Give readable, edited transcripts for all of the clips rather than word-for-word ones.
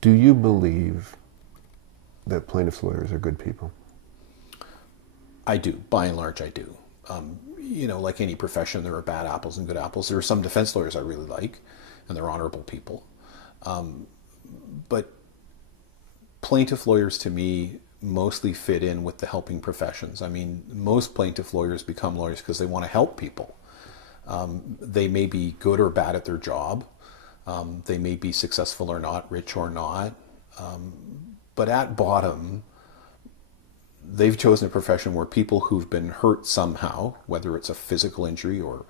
Do you believe that plaintiffs' lawyers are good people? I do. By and large, I do. Like any profession, there are bad apples and good apples. There are some defense lawyers I really like, and they're honorable people. But plaintiff lawyers, to me, mostly fit in with the helping professions. I mean, most plaintiff lawyers become lawyers because they want to help people. They may be good or bad at their job. They may be successful or not, rich or not. But at bottom, they've chosen a profession where people who've been hurt somehow, whether it's a physical injury or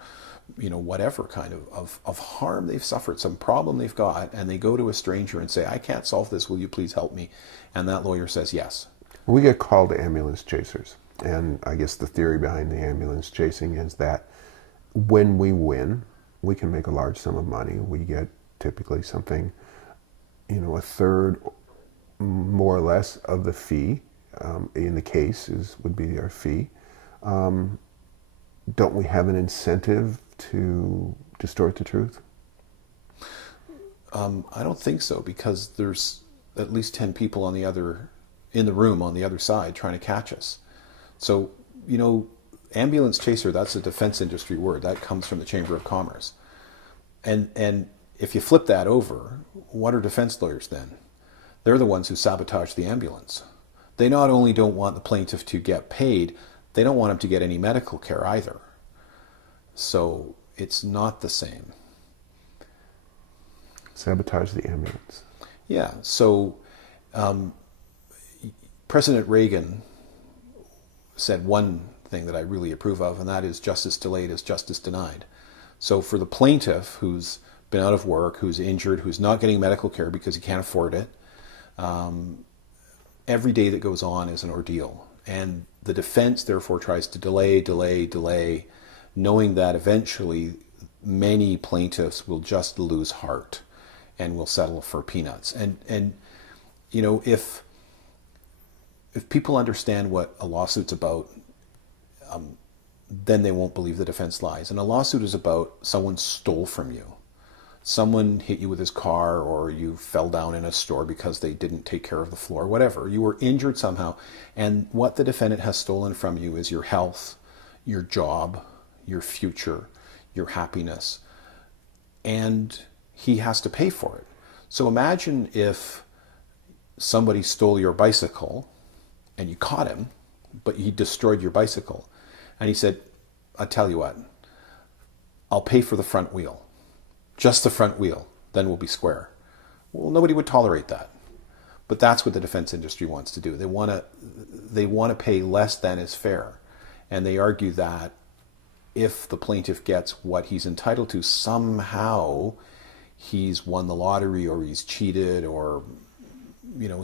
whatever kind of harm they've suffered, some problem they've got, and they go to a stranger and say, I can't solve this, will you please help me? And that lawyer says yes. We get called ambulance chasers. And I guess the theory behind the ambulance chasing is that when we win, we can make a large sum of money. We get typically something, a third more or less of the fee in the case would be our fee. Don't we have an incentive to distort the truth? I don't think so, because there's at least 10 people in the room on the other side trying to catch us. So, ambulance chaser, that's a defense industry word. That comes from the Chamber of Commerce. And if you flip that over, what are defense lawyers then? They're the ones who sabotage the ambulance. They not only don't want the plaintiff to get paid, they don't want him to get any medical care either. So it's not the same. Sabotage the ambulance. Yeah, so President Reagan said one thing that I really approve of, and that is justice delayed is justice denied. So for the plaintiff who's been out of work, who's injured, who's not getting medical care because he can't afford it, every day that goes on is an ordeal. And the defense therefore tries to delay, knowing that eventually many plaintiffs will just lose heart and will settle for peanuts. And if people understand what a lawsuit's about, then they won't believe the defense lies. And a lawsuit is about someone stole from you. Someone hit you with his car, or you fell down in a store because they didn't take care of the floor, whatever. You were injured somehow. And what the defendant has stolen from you is your health, your job, your future, your happiness. And he has to pay for it. So imagine if somebody stole your bicycle and you caught him, but he destroyed your bicycle. And he said, I tell you what, I'll pay for the front wheel. Just the front wheel, then we'll be square. Well, nobody would tolerate that. But that's what the defense industry wants to do. They want to pay less than is fair. And they argue that if the plaintiff gets what he's entitled to, somehow he's won the lottery, or he's cheated, or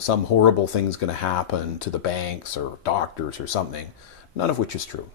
some horrible thing's going to happen to the banks or doctors or something, none of which is true.